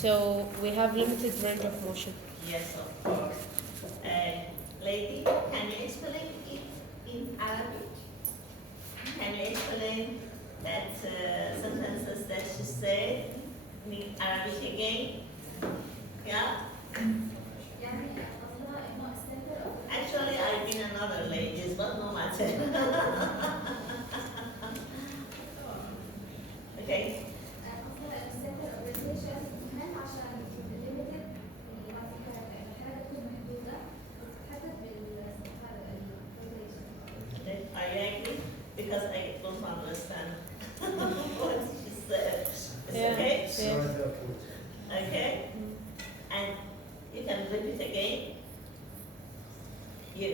So we have limited range of motion. Yes, of course. Lady, can you explain it in Arabic? Can you explain that sentences that she said in Arabic again? Yeah? Actually, I've been another ladies, but no matter. Okay. Okay, are you agree? Because I don't understand what she said. It's okay? Yeah. Okay? And you can repeat again. You.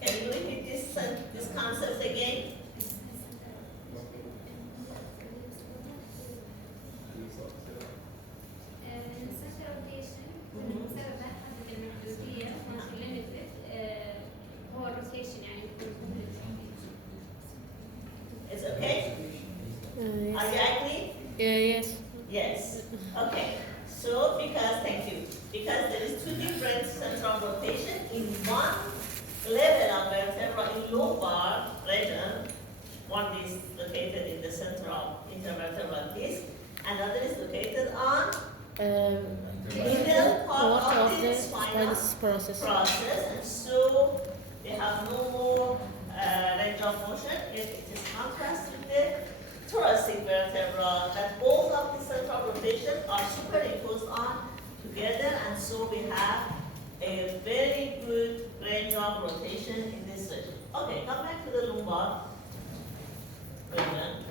Can you repeat this concept again? It's okay? Yes. Are you agree? Yes. Yes. Okay. So thank you. Because there is two different central rotation in one level of vertebra in lumbar region. One is located in the central intervertebral disc, another is located on middle part of the spinal process. And so they have no more range of motion. It is contrast with the thoracic vertebra that both of the central rotation are superimposed on together, and so we have a very good range of rotation in this region. Okay, come back to the lumbar region.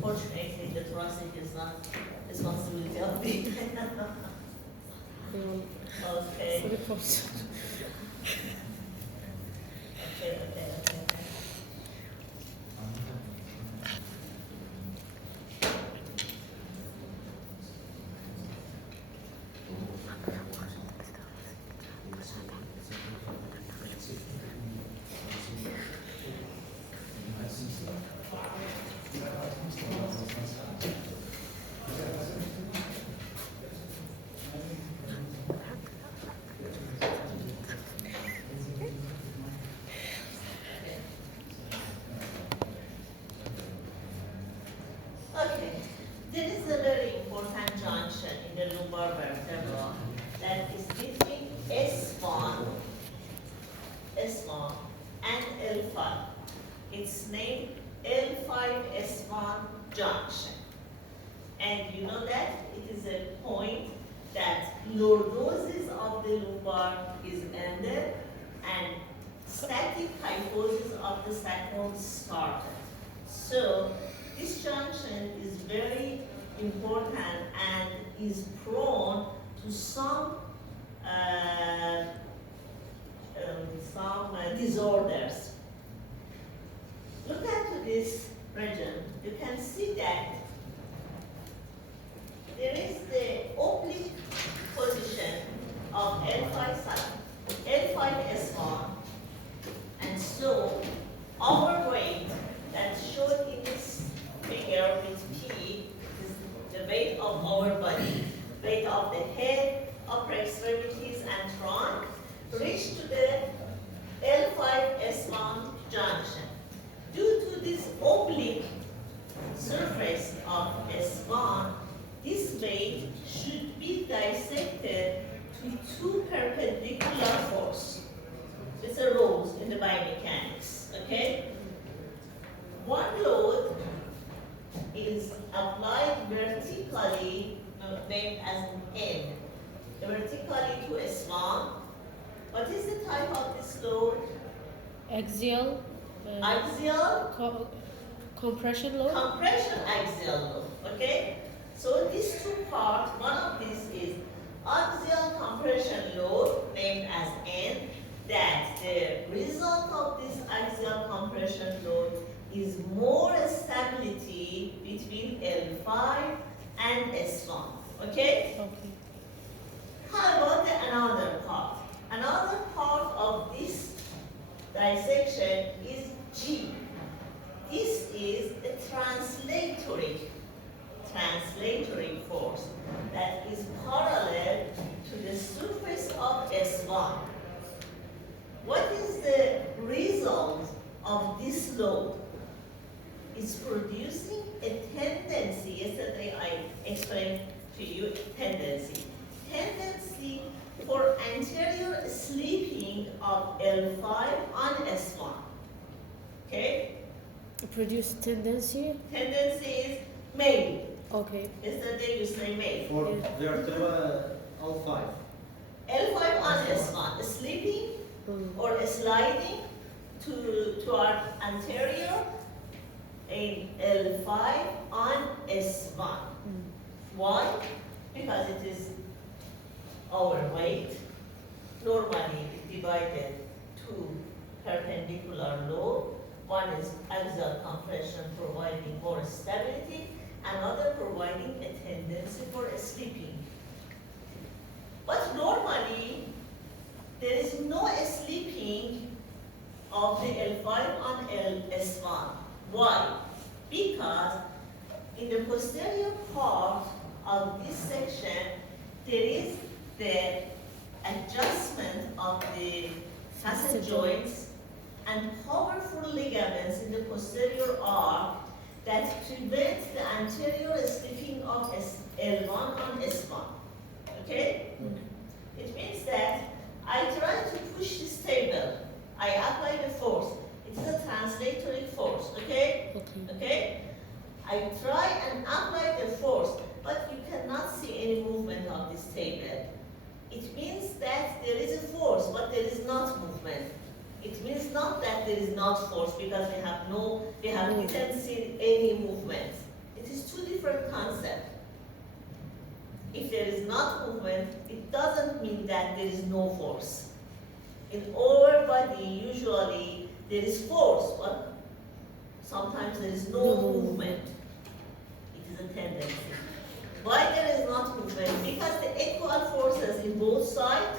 Fortunately, the thoracic is not responsibility of me. Okay. Okay. Okay, there is a very important junction in the lumbar vertebra that is between S1 and L5. It's named L5-S1 junction. And you know that it is a point that lordosis of the lumbar is ended and static kyphosis of the sacrum started. So this junction is very important and is prone to some disorders. Look at this region. You can see that there is the oblique position of L5-S1, and so our weight that's shown in this figure with P is the weight of our body, weight of the head, upper extremities, and trunk, reach to the L5-S1 junction. Due to this oblique surface of S1, this weight should be dissected to two perpendicular forces. It's a rule in the biomechanics, okay? One load is applied vertically, named as an N, vertically to S1. What is the type of this load? Axial. Axial. Compression load. Compression axial load, okay? So these two parts, one of these is axial compression load, named as N, that the result of this axial compression load is more stability between L5 and S1, okay? Okay. How about another part? Another part of this dissection is G. This is a translatory force. explain to you tendency. Tendency for anterior sleeping of L5 on S1. Okay? Produce tendency. Tendency is maybe. Okay. Yesterday you say maybe. For vertebra L5. L5 on S1, sleeping or sliding toward anterior in L5 on S1. Why? Because it is our weight. Normally it divided two perpendicular load. One is axial compression providing more stability, another providing a tendency for sleeping. But normally there is no sleeping of the L5 on S1. Why? Because in the posterior part of this section, there is the adjustment of the facet joints and powerful ligaments in the posterior arc that prevent the anterior sleeping of L1 on S1. Okay? It means that I try to push this table. I apply the force. It is a translatory force. Okay? Okay? I try and apply the force, but you cannot see any movement of this table. It means that there is a force, but there is not movement. It means not that there is not force because we didn't see any movement. It is two different concepts. If there is not movement, it doesn't mean that there is no force. In our body, usually there is force, but sometimes there is no movement. It is a tendency. Why there is not movement? Because the equal forces in both sides,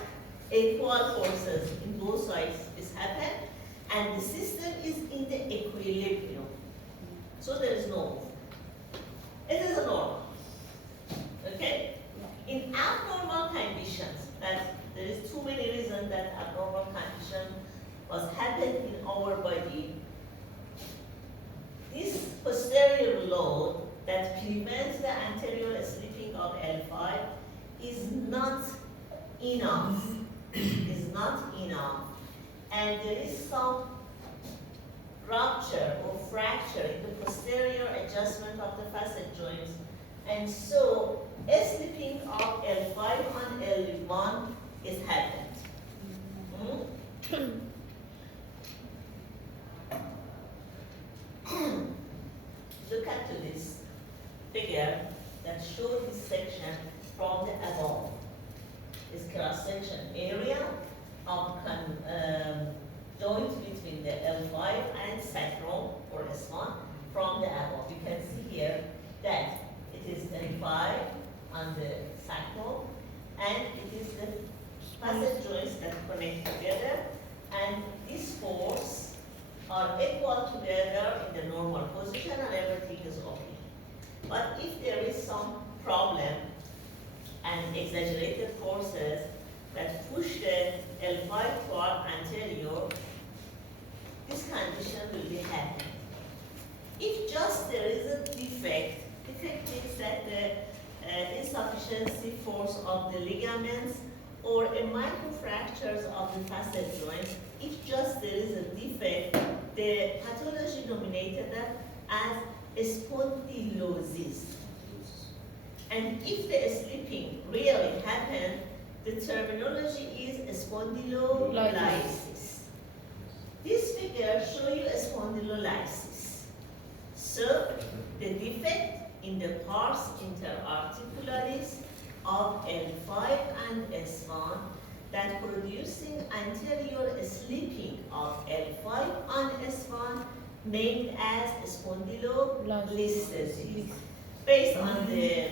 is happen, and the system is in the equilibrium. So there is no movement. It is a normal. Okay? In abnormal conditions, that there is too many reasons that abnormal condition was happened in our body. This posterior load that prevents the anterior sleeping of L5 is not enough. And there is some rupture or fracture in the posterior adjustment of the facet joints. And so a sleeping of L5 on L1 is happened. Look at this figure that shows this section from the above. This cross-section area of joint between the L5 and sacrum or S1 from the above. You can see here that it is L5 on the sacrum and it is the facet joints that connect together, and these forces are equal together in the normal position and everything is okay. But if there is some problem and exaggerated forces that push the L5 toward anterior, this condition will be happening. If just there is a defect means that the insufficiency force of the ligaments or a microfractures of the facet joint, if just there is a defect, the pathology nominated that as spondylosis. And if the sleeping really happened, the terminology is spondylolysis. This figure shows you a spondylolysis. So the defect in the pars interarticularis of L5 and S1 that producing anterior sleeping of L5 on S1 named as spondylolisthesis. Based on the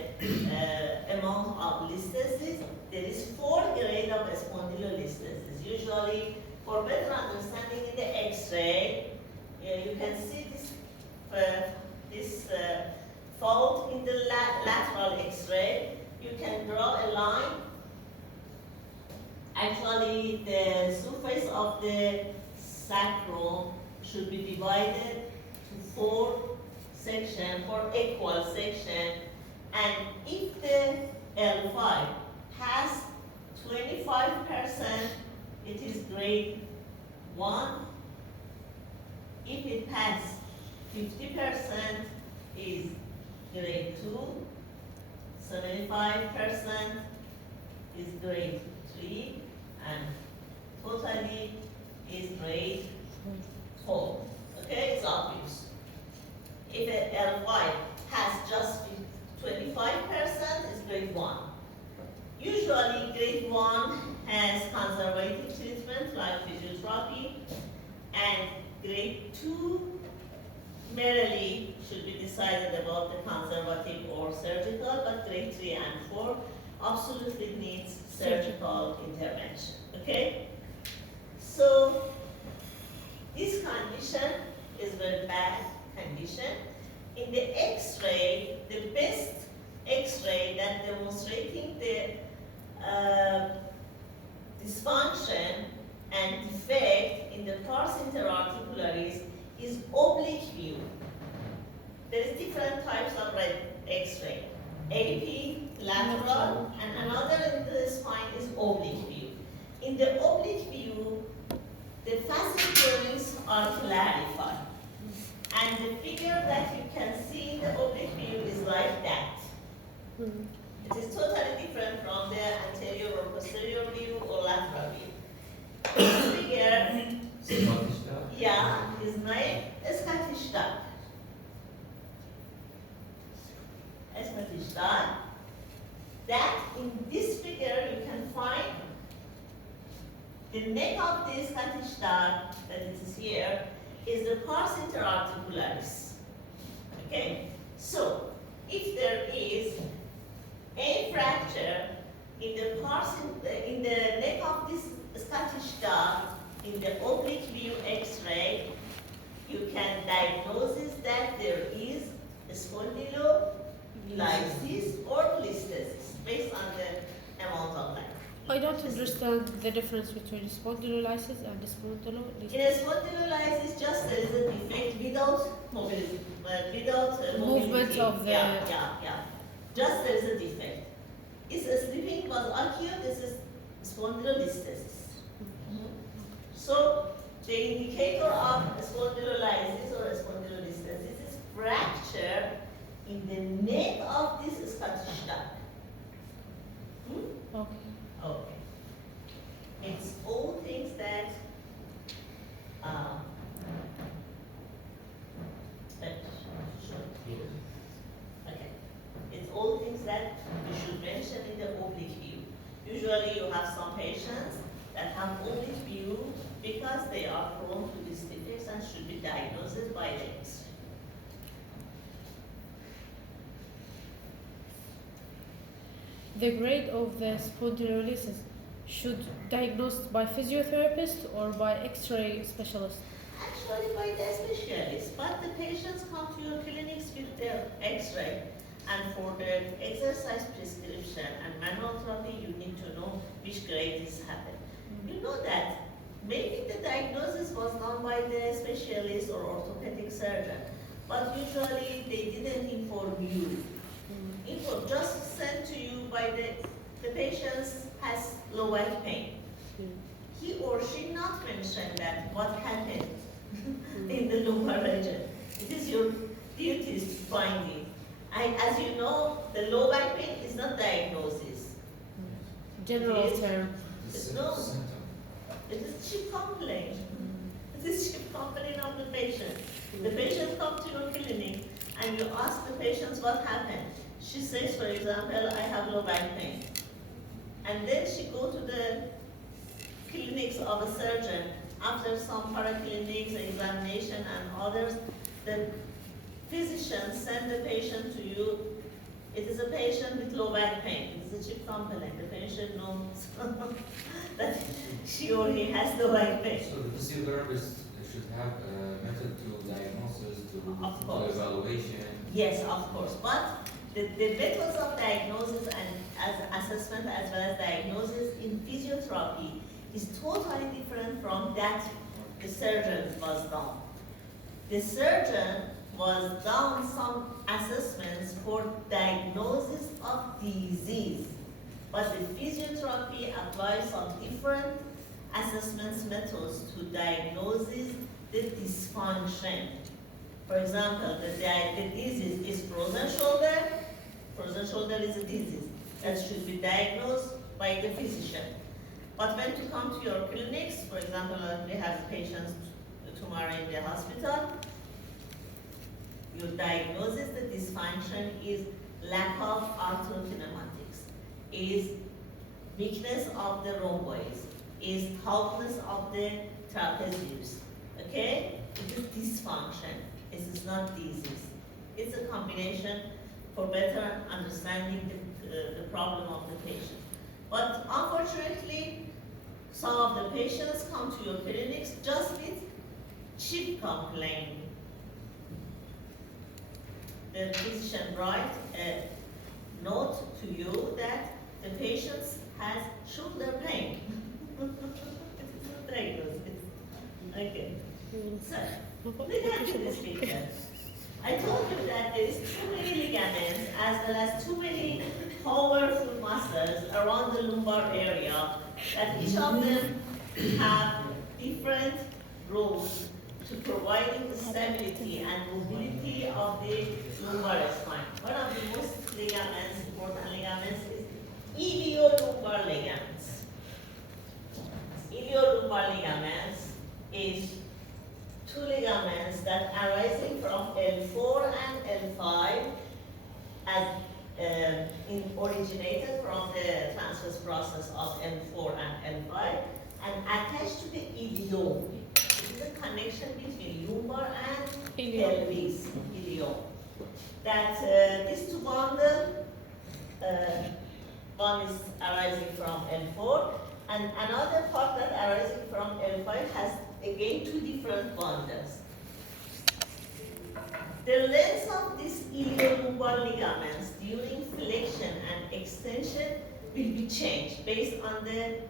amount of listhesis, there is 4 grades of spondylolisthesis. Usually, for better understanding in the X-ray, you can see this fold in the lateral X-ray. You can draw a line. Actually, the surface of the sacrum should be divided to 4 sections, 4 equal sections. And if L5 has 25%, it is grade 1. If it has 50%, is grade 2. 75% is grade 3, and totally is grade 4. Okay, it's obvious. If a L5 has just 25%, it's grade 1. Usually, grade 1 has conservative treatment like physiotherapy, and grade 2 merely should be decided about the conservative or surgical, but grade 3 and 4 absolutely needs surgical intervention. Okay? So, this condition is very bad condition. In the X-ray, the best X-ray that demonstrating the dysfunction and defect in the pars interarticularis is oblique view. There is different types of X-ray. AP, lateral, and another in the spine is oblique view. In the oblique view, the facet drawings are clarified. And the figure that you can see in the oblique view is like that. It is totally different from the anterior or posterior view or lateral view. This figure, yeah, is named Scottish duck. Scottish duck. That in this figure you can find the neck of the Scottish duck that is here is the pars interarticularis. Okay, so if there is a fracture in the neck of this Scottish duck in the oblique view X-ray, you can diagnose that there is spondylolisthesis or listhesis based on the amount of light. I don't understand the difference between spondylolysis and spondylolisthesis. In a spondylolysis, just there is a defect without mobility, without Movement of the... Yeah. Just there is a defect. If a slipping was acute, this is spondylolisthesis. So the indicator of spondylolysis or spondylolisthesis is fracture in the neck of this Scottish duck. Okay. Okay. It's all things that okay. It's all things that you should mention in the oblique view. Usually you have some patients that have oblique view because they are prone to these defects and should be diagnosed by the X-ray. The grade of the spondylolisthesis should diagnosed by physiotherapist or by X-ray specialist? Actually by the specialist, but the patients come to your clinics with their X-ray, and for the exercise prescription and manual therapy, you need to know which grade is happening. You know that maybe the diagnosis was done by the specialist or orthopedic surgeon, but usually they didn't inform you. Info just sent to you by the patient has low back pain. He or she not mentioned that what happened in the lower region. It is your duty to find it. As you know, the low back pain is not diagnosis. General term. No, it is chief complaint. It is chief complaint of the patient. The patient comes to your clinic and you ask the patient what happened. She says, for example, I have low back pain. And then she go to the clinics of a surgeon. After some paraclinics, examination and others, the physician send the patient to you. It is a patient with low back pain. It is a chief complaint. The patient knows that she or he has low back pain. So the physiotherapist should have a method to diagnosis, to evaluation. Yes, of course. But the methods of diagnosis and as assessment as well as diagnosis in physiotherapy is totally different from that the surgeon was done. The surgeon was done some assessments for diagnosis of of disease. But the physiotherapy applies some different assessment methods to diagnose the dysfunction. For example, the disease is frozen shoulder. Frozen shoulder is a disease that should be diagnosed by the physician. But when you come to your clinics, for example, we have patients tomorrow in the hospital, your diagnosis, the dysfunction is lack of arthrokinematics, is weakness of the rhomboids, is tautness of the trapezius, okay? It is dysfunction, it is not disease. It's a combination for better understanding the problem of the patient. But unfortunately, some of the patients come to your clinics just with cheap complaint. The physician writes a note to you that the patient has shoulder pain. It is not diagnosis. Okay. So, look at this picture. I told you that there is too many ligaments as well as too many powerful muscles around the lumbar area that each of them have different roles to providing the stability and mobility of the lumbar spine. One of the most important ligaments is iliolumbar ligaments. Iliolumbar ligaments is two ligaments that are arising from L4 and L5 as originated from the transverse process of L4 and L5 and attached to the ilium. It is a connection between lumbar and pelvis, ilium. That these two bundle, one is arising from L4 and another part that arising from L5 has again two different bundles. The length of these iliolumbar ligaments during flexion and extension will be changed based on the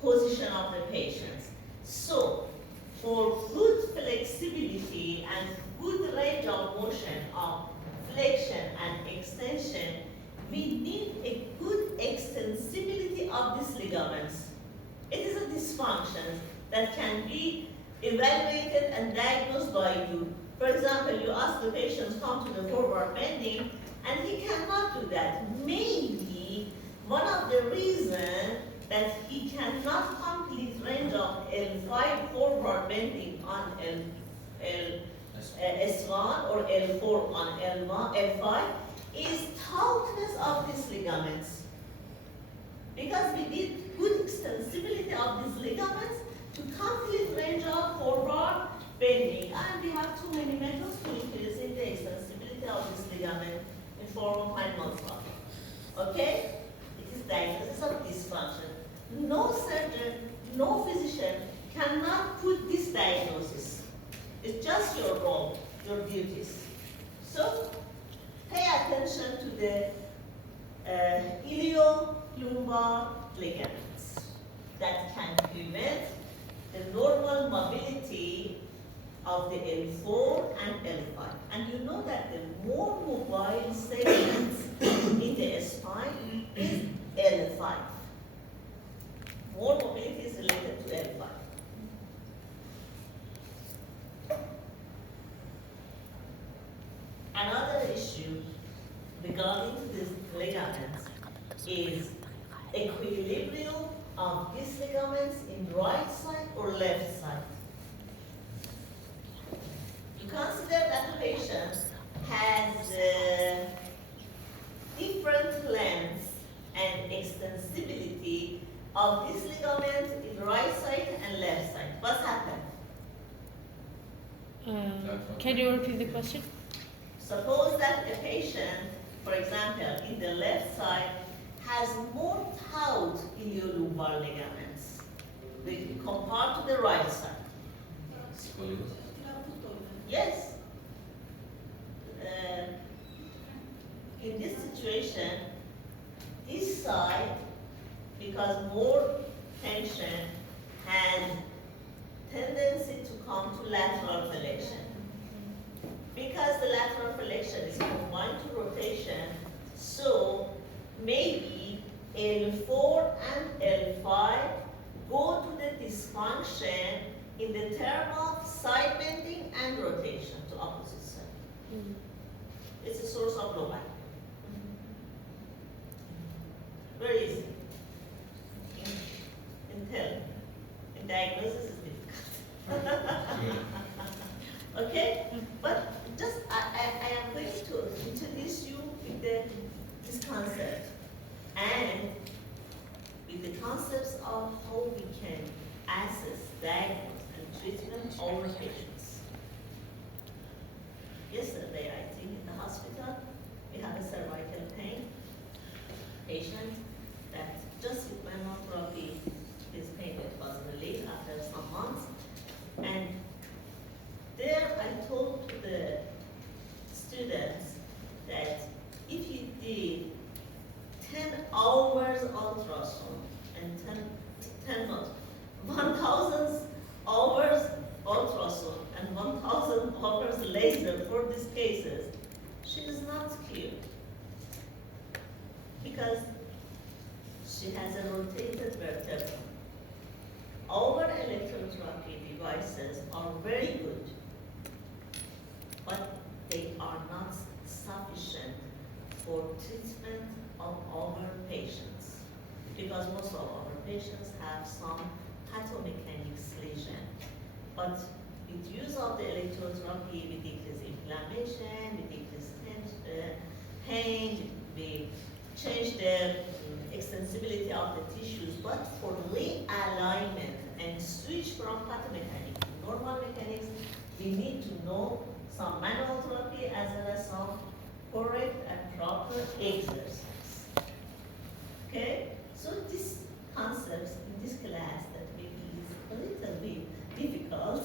position of the patients. So, for good flexibility and good range of motion of flexion and extension, we need a good extensibility of these ligaments. It is a dysfunction that can be evaluated and diagnosed by you. For example, you ask the patient come to the forward bending and he cannot do that. Maybe one of the reasons that he cannot complete range of L5 forward bending on S1 or L4 on L5 is tautness of these ligaments. Because we need good extensibility of these ligaments to complete range of forward bending. And we have too many methods to increase the extensibility of this ligament in form of hypnosis. Okay? It is diagnosis of dysfunction. No surgeon, no physician cannot put this diagnosis. It's just your role, your duties. So, pay attention to the iliolumbar ligaments that can prevent the normal mobility of the L4 and L5. And you know that the more mobile segments in the spine is L5. More mobility is related to L5. Another issue regarding these ligaments is equilibrium of these ligaments in right side or left side. You consider that the patient has different lengths and extensibility of this ligament in right side and left side. What's happened? Can you repeat the question? Suppose that a patient, for example, in the left side has more taut iliolumbar ligaments compared to the right side. Yes. In this situation, this side, because more tension, has tendency to come to lateral flexion. Because the lateral flexion is combined to rotation, so source of low back. Very easy. In diagnosis is difficult. Okay? But just I am going to introduce you with this concept and with the concepts of how we can assess, diagnose, and treatment our patients. Yesterday, I think in the hospital, we had a cervical pain patient that just with mammography, his pain was relieved after some months. And there I told to the students that if you did 10 hours ultrasound and 1,000 hours ultrasound and 1,000 hours laser for these cases, she is not cured because she has a rotated vertebra. Our electrotherapy devices are very good, but they are not sufficient for treatment of our patients because most of our patients have some pathomechanics lesion. But with use of the electrotherapy, we decrease inflammation, we decrease pain, we change the extensibility of the tissues, but for realignment and switch from pathomechanics to normal mechanics, we need to know some manual therapy as well as some correct and proper exercise. Okay? So these concepts in this class that maybe is a little bit difficult.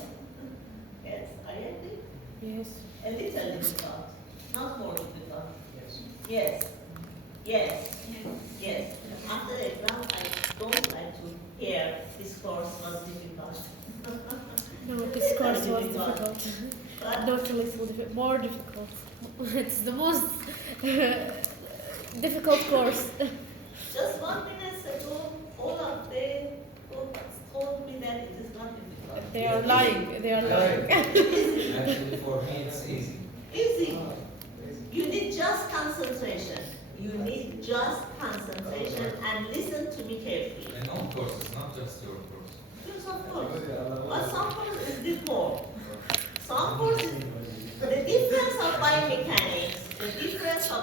Yes, I agree? Yes. A little difficult, not more difficult. Yes. Yes. Yes. Yes. After the exam, I don't like to hear this course was difficult. No, this course was Difficult. difficult. But Not a little difficult, more difficult. It's the most difficult course. just 1 minute ago, all of them told me that it is not difficult. They are lying. They are lying. Actually, for me, it's easy. Easy. You need just concentration. You need just concentration and listen to me carefully. And all courses, not just your course. Yes, of course. But some courses is more. Some courses, the difference of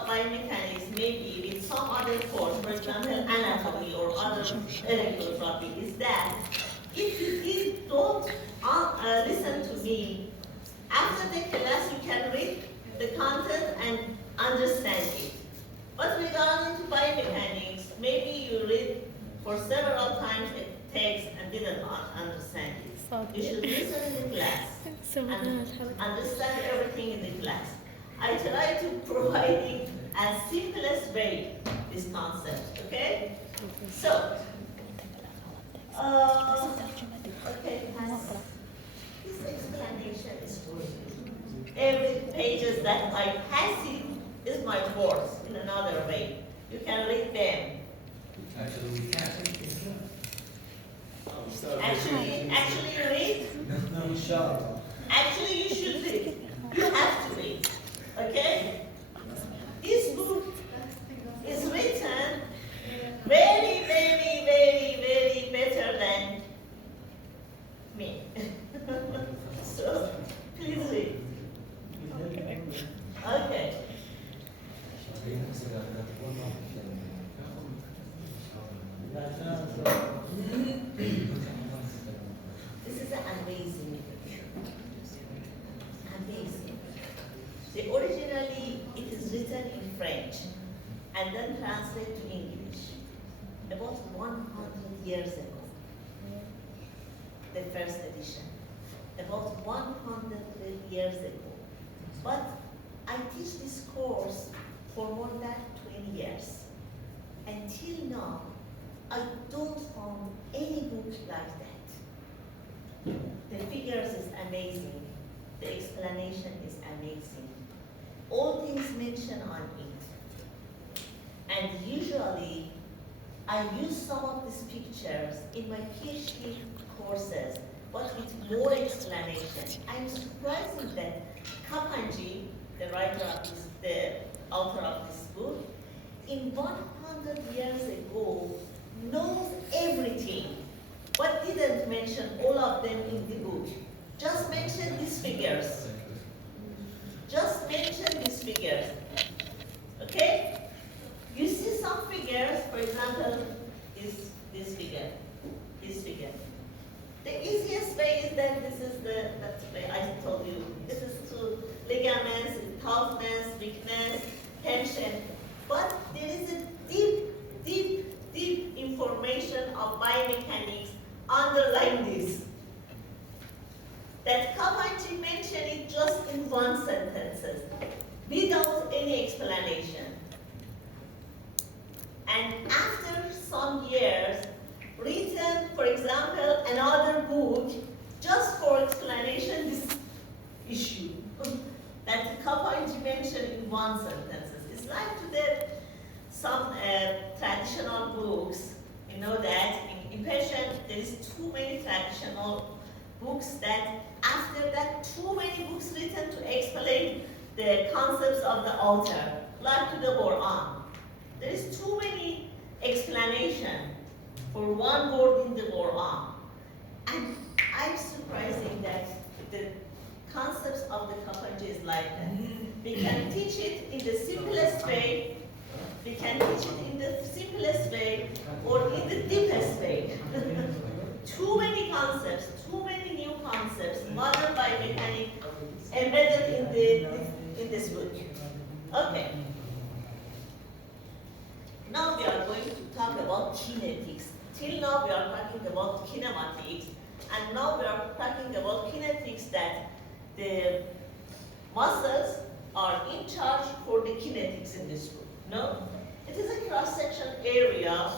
biomechanics may be with some other course, for example, anatomy or other electrotherapy, is that if you don't listen to me, after the class you can read the content and understand it. But regarding to biomechanics, maybe you read for several times the text and didn't understand it. You should listen in the class and understand everything in the class. I try to provide it as simplest way, this concept, okay? So, okay, this explanation is for you. Every pages that I pass it is my words in another way. You can read them. Actually, we can't. Actually you read. Actually you should read. You have to read. Okay? This book is written very, very, very, very better than me. So please read. Okay. This is amazing. Amazing. So originally it is written in French and then translated to English about 100 years ago. The first edition. About 100 years ago. But I teach this course for more than 20 years. Until now, I don't find any book like that. The figures is amazing. The explanation is amazing. All things mentioned on it. And usually, I use some of these pictures in my PhD courses, but with more explanation. I'm surprised that Kapanji, the writer of the author of this book, in 100 years ago, knows everything, but didn't mention all of them in the book. Just mention these figures. Just mention these figures. Okay? You see some figures, for example, this figure. This figure. The easiest way is that this is that's the way I told you. This is to ligaments, toughness, weakness, tension. But there is a deep information of biomechanics underlying this. That Kapanchi mentioned it just in one sentence, without any explanation. And after some years, written, for example, another book just for explanation this issue that Kapanchi mentioned in one sentence. It's like today some traditional books, you know that in Persian there is too many traditional books that after that too many books written to explain the concepts of the author, like to the Quran. There is too many explanation for one word in the Quran. And I'm surprising that the concepts of the Kapanji is like that. We can teach it in the simplest way, we can teach it in the simplest way, or in the deepest way. Too many concepts, too many new concepts, modern biomechanics embedded in this book. Okay. Now we are going to talk about kinetics. Till now we are talking about kinematics, and now we are talking about kinetics, that the muscles are in charge for the kinetics in this book. No? It is a cross-section area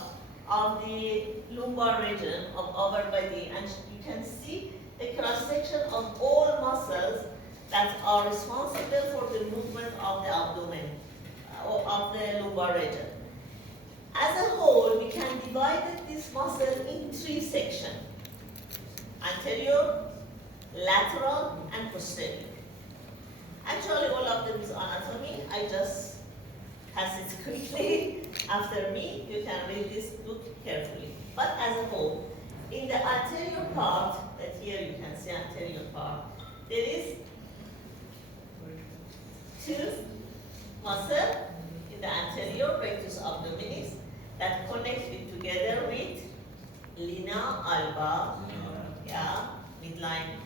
of the lumbar region of our body, and you can see the cross-section of all muscles that are responsible for the movement of the abdomen, or of the lumbar region. As a whole, we can divide this muscle in three sections: anterior, lateral, and posterior. Actually, all of them is anatomy. I just pass it quickly. After me, you can read this book carefully. But as a whole, in the anterior part, that here you can see anterior part, there is two muscles in the anterior rectus abdominis that connect it together with linea alba, yeah, midline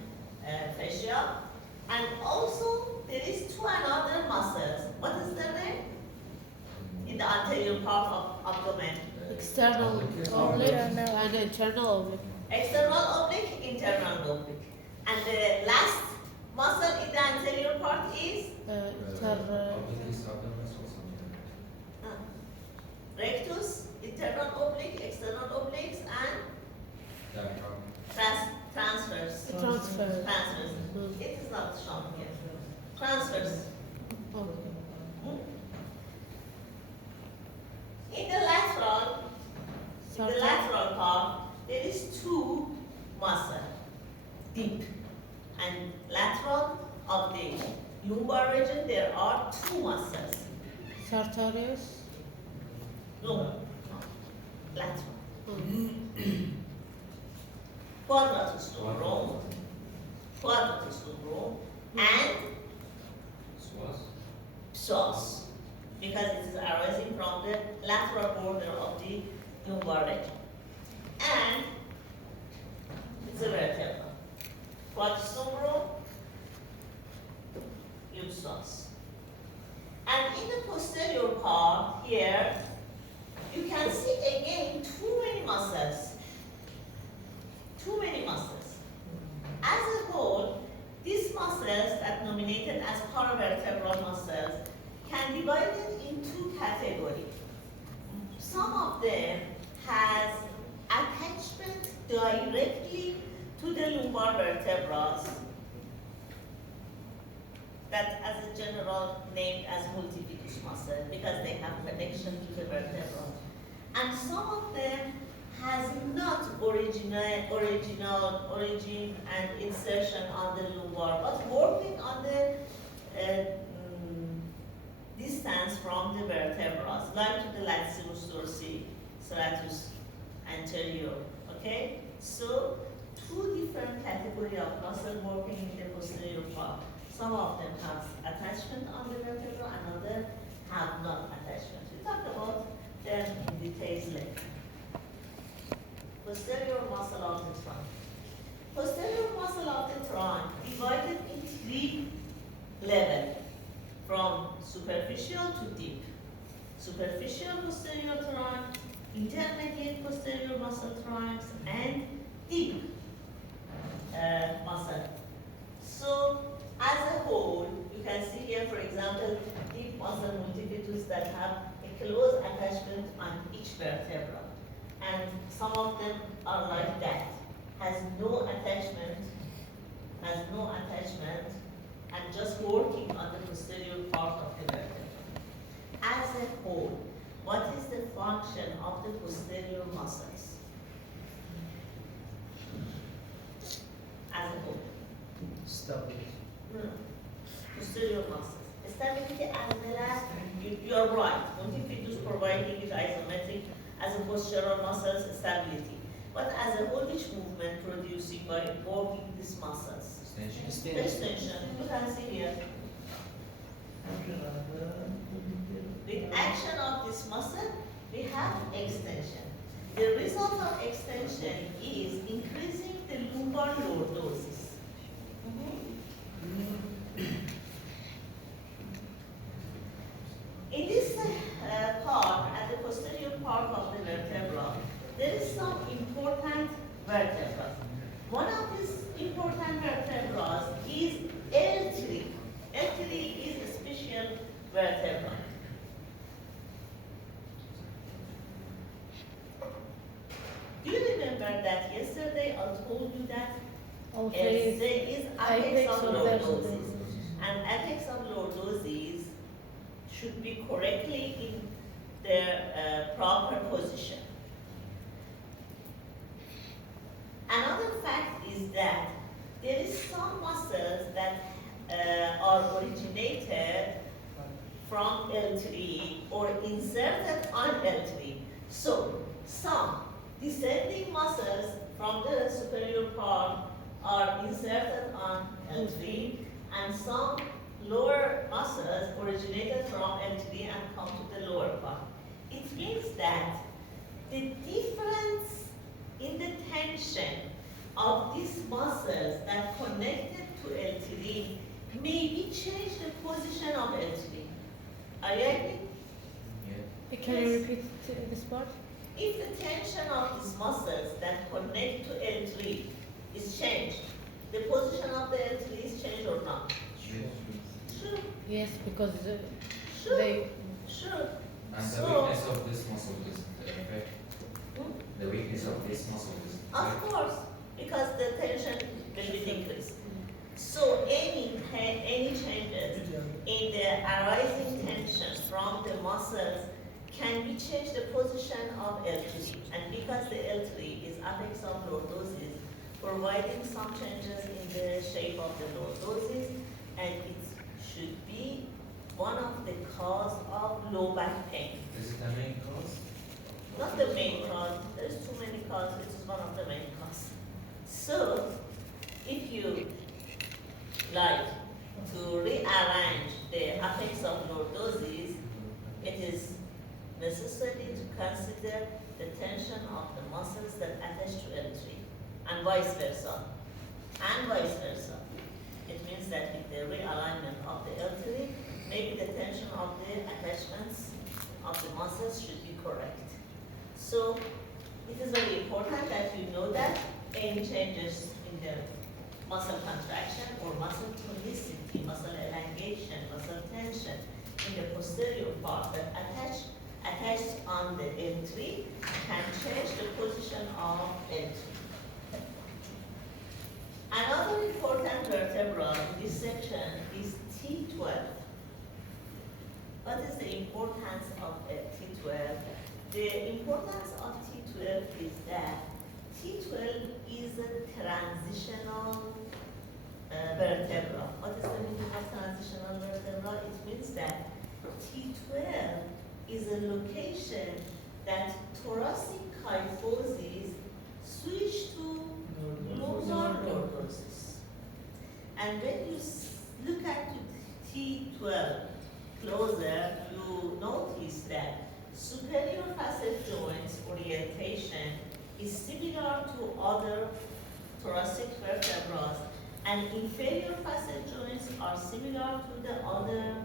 fascia, and also there is two another muscles. What is their name? In the anterior part of abdomen. External oblique and internal oblique. External oblique, internal oblique. And the last muscle in the anterior part is rectus, internal oblique, external obliques, and transverse. Transverse. Transverse. It is not shown here. Transverse. Okay. In the lateral part, there is two muscles, deep and lateral of the lumbar region. There are two muscles. Sartorius. No, lateral. Quadratus lumborum, and psoas, because it is arising from the lateral border of the lumbar region. And it's a vertebra. Quadratus lumborum, psoas. And in the posterior part here, you can see again too many muscles. Too many muscles. As a whole, these muscles that nominated as paravertebral muscles can be divided in two categories. Some of them has attachment directly to the lumbar vertebrae, that as a general named as multifidus muscle, because they have connection to the vertebra. And some of them has not origin and insertion on the lumbar, but working on the distance from the vertebrae, like to the latissimus dorsi, serratus anterior. Okay? So, two different categories of muscle working in the posterior part. Some of them have attachment on the vertebra, and others have not attachment. We talk about them in details later. Posterior muscle of the trunk. Posterior muscle of the trunk divided in three levels, from superficial to deep. Superficial posterior trunk, intermediate posterior muscle trunks, and deep muscle. So, as a whole, you can see here, for example, deep muscle multifidus that have a close attachment on each vertebra. And some of them are like that, has no attachment, and just working on the posterior part of the vertebra. As a whole, what is the function of the posterior muscles? As a whole. Stability. Posterior muscles. Stability as well as, you are right, multifidus providing it isometric as a postural muscles stability. But as a whole, which movement producing by working these muscles? Extension. Extension. You can see here. With action of this muscle, we have extension. The result of extension is increasing the lumbar lordosis. In this part, at the posterior part of the vertebra, there is some important vertebra. One of these important vertebrae is L3. L3 is a special vertebra. Do you remember that yesterday I told you that L3 L3 is apex of lordosis. lordosis, and apex of lordosis should be correctly in their proper position. Another fact is that there is some muscles that are originated from L3 or inserted on L3. So, some descending muscles from the superior part are inserted on L3, and some lower muscles originated from L3 and come to the lower part. It means that the difference in the tension of these muscles that connected to L3 maybe change the position of L3. Are you agree? Yeah. Can you repeat this part? If the tension of these muscles that connect to L3 is changed, the position of the L3 is changed or not? Sure. Yes, because Sure. they. Sure. And the So- weakness of this muscle is affect. Hmm? The weakness of this muscle is Of course, because the tension will be decreased. So any changes in the arising tension from the muscles can be changed the position of L3. And because the L3 is apex of lordosis, providing some changes in the shape of the lordosis, and it should be one of the cause of low back pain. Is it the main cause? Not the main cause, there's too many causes, this is one of the main causes. So, if you like to rearrange the apex of lordosis, it is necessary to consider the tension of the muscles that attach to L3, and vice versa. It means that with the realignment of the L3, maybe the tension of the attachments of the muscles should be correct. So, it is very important that you know that any changes in the muscle contraction or muscle tonicity, muscle elongation, muscle tension in the posterior part that attached on the L3 can change the position of L3. Another important vertebra in this section is T12. What is the importance of T12? The importance of T12 is that T12 is a transitional vertebra. What is the meaning of transitional vertebra? It means that T12 is a location that thoracic kyphosis switch to lumbar lordosis. And when you look at T12 closer, you notice that superior facet joints orientation is similar to other thoracic vertebrae, and inferior facet joints are similar to the other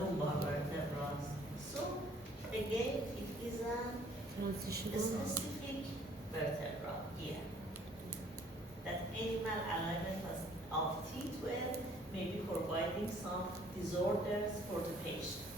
lumbar vertebrae. So again, it is a specific vertebra here. That animal alignment of T12 may be providing some disorders for the patient.